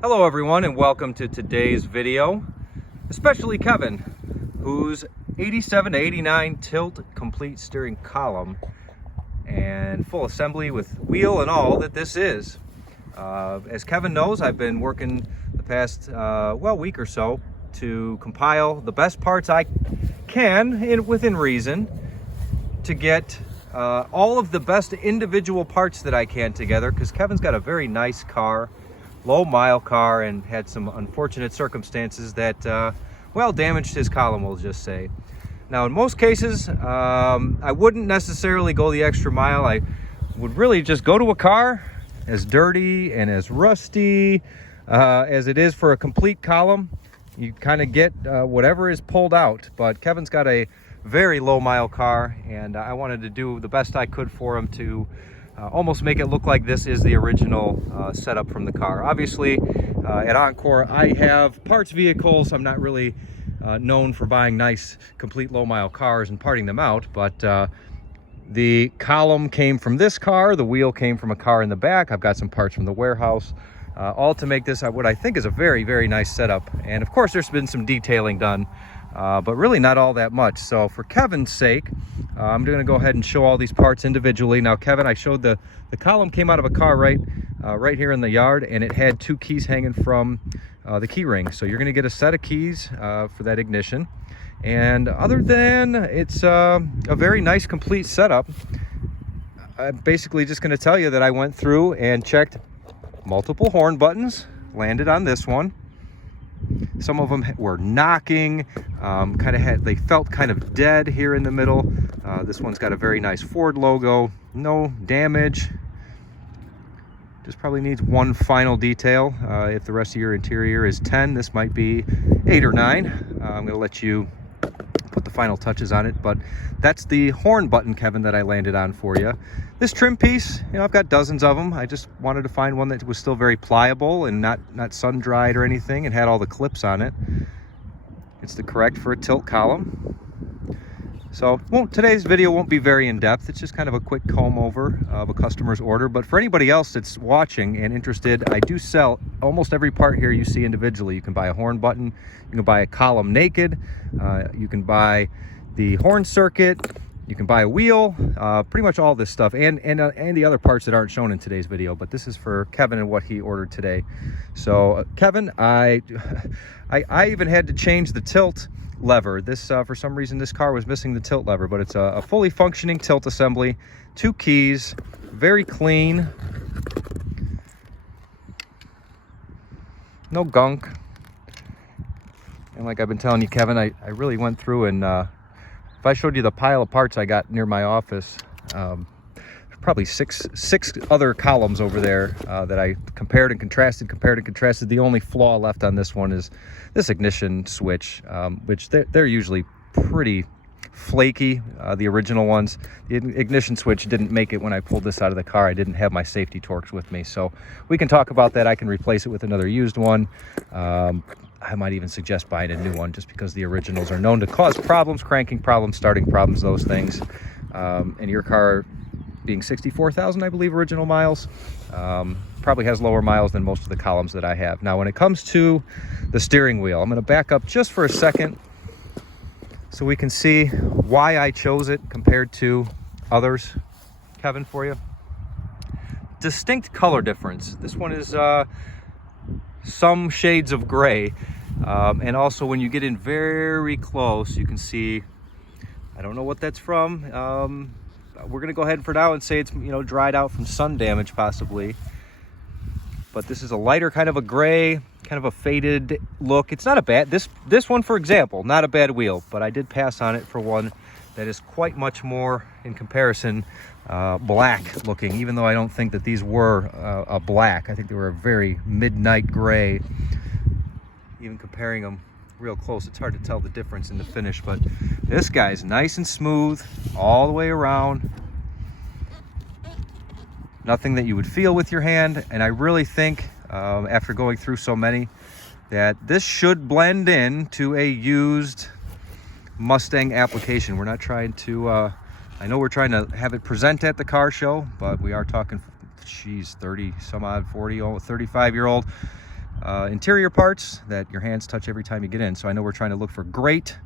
Hello everyone and welcome to today's video, especially Kevin, whose 87 to 89 tilt complete steering column and full assembly with wheel and all that this is. As Kevin knows, I've been working the past week or so to compile the best parts I can within reason to get all of the best individual parts that I can together, because Kevin's got a very nice car, low mile car, and had some unfortunate circumstances that damaged his column, we'll just say. Now in most cases I wouldn't necessarily go the extra mile. I would really just go to a car as dirty and as rusty as it is for a complete column. You kind of get whatever is pulled out, but Kevin's got a very low mile car, and I wanted to do the best I could for him to almost make it look like this is the original setup from the car. Obviously, at Encore, I have parts vehicles. I'm not really known for buying nice, complete low-mile cars and parting them out, but the column came from this car, the wheel came from a car in the back. I've got some parts from the warehouse, all to make this what I think is a very, very nice setup. And of course, there's been some detailing done, but really not all that much. So for Kevin's sake, I'm going to go ahead and show all these parts individually. Now, Kevin, I showed the column came out of a car right here in the yard, and it had two keys hanging from the key ring. So you're going to get a set of keys for that ignition. And other than it's a very nice complete setup, I'm basically just going to tell you that I went through and checked multiple horn buttons, landed on this one. Some of them were knocking, they felt kind of dead here in the middle. This one's got a very nice Ford logo, no damage. Just probably needs one final detail. If the rest of your interior is 10, this might be 8 or 9. I'm gonna let you put the final touches on it, but that's the horn button, Kevin, that I landed on for you. This trim piece, I've got dozens of them. I just wanted to find one that was still very pliable and not sun dried or anything, and had all the clips on it. It's the correct for a tilt column. So today's video won't be very in-depth. It's just kind of a quick comb over of a customer's order. But for anybody else that's watching and interested, I do sell almost every part here you see individually. You can buy a horn button, you can buy a column naked, you can buy the horn circuit, you can buy a wheel, pretty much all this stuff, and the other parts that aren't shown in today's video. But this is for Kevin and what he ordered today. So Kevin, I even had to change the tilt lever. This for some reason this car was missing the tilt lever, but it's a fully functioning tilt assembly, 2 keys, very clean, no gunk. And like I've been telling you, Kevin, I really went through and if I showed you the pile of parts I got near my office, probably six other columns over there that I compared and contrasted. The only flaw left on this one is this ignition switch, which they're usually pretty flaky, the original ones. The ignition switch didn't make it when I pulled this out of the car. I didn't have my safety torques with me, so we can talk about that. I can replace it with another used one. I might even suggest buying a new one, just because the originals are known to cause problems, cranking problems, starting problems, those things. And your car being 64,000, I believe, original miles, probably has lower miles than most of the columns that I have. Now, when it comes to the steering wheel, I'm going to back up just for a second so we can see why I chose it compared to others, Kevin, for you. Distinct color difference. This one is some shades of gray, and also when you get in very close, you can see, I don't know what that's from. We're going to go ahead for now and say it's dried out from sun damage possibly, but this is a lighter kind of a gray, kind of a faded look. It's not a bad, this one, for example, not a bad wheel, but I did pass on it for one that is quite much more, in comparison, black looking, even though I don't think that these were a black. I think they were a very midnight gray. Even comparing them real close, it's hard to tell the difference in the finish, but this guy's nice and smooth all the way around. Nothing that you would feel with your hand, and I really think after going through so many that this should blend in to a used Mustang application. We're not trying to I know we're trying to have it present at the car show, but we are talking, geez, 30 some odd, 40, 35-year-old interior parts that your hands touch every time you get in. So I know we're trying to look for great.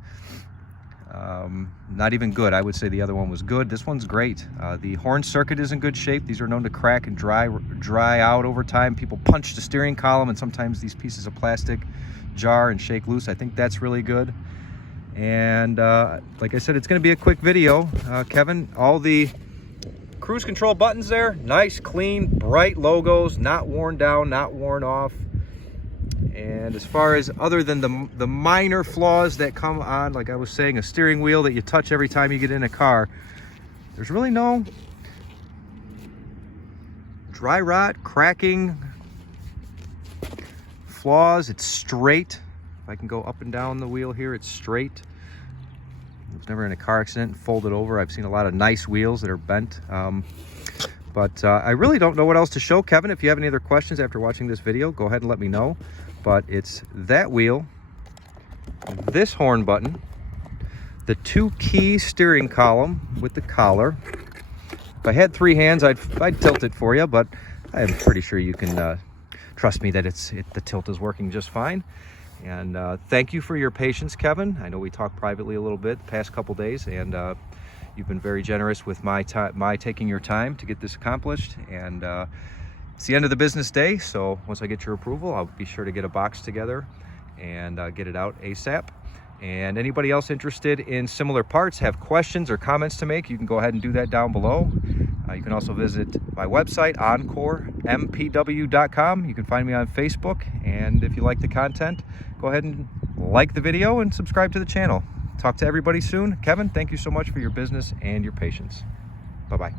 Not even good. I would say the other one was good. This one's great. The horn circuit is in good shape. These are known to crack and dry out over time. People punch the steering column, and sometimes these pieces of plastic jar and shake loose. I think that's really good. And like I said, it's going to be a quick video. Kevin, all the cruise control buttons there, nice, clean, bright logos, not worn down, not worn off. And as far as other than the minor flaws that come on, like I was saying, a steering wheel that you touch every time you get in a car, there's really no dry rot, cracking, flaws. It's straight. If I can go up and down the wheel here, it's straight. I was never in a car accident and folded over. I've seen a lot of nice wheels that are bent. But I really don't know what else to show. Kevin, if you have any other questions after watching this video, go ahead and let me know. But it's that wheel, this horn button, the 2-key steering column with the collar. If I had 3 hands, I'd tilt it for you, but I'm pretty sure you can trust me that the tilt is working just fine. And thank you for your patience, Kevin. I know we talked privately a little bit the past couple days, and you've been very generous with my taking your time to get this accomplished. And it's the end of the business day, so once I get your approval, I'll be sure to get a box together and get it out ASAP. And anybody else interested in similar parts, have questions or comments to make, you can go ahead and do that down below. You can also visit my website, EncoreMPW.com. You can find me on Facebook, and if you like the content, go ahead and like the video and subscribe to the channel. Talk to everybody soon. Kevin, thank you so much for your business and your patience. Bye-bye.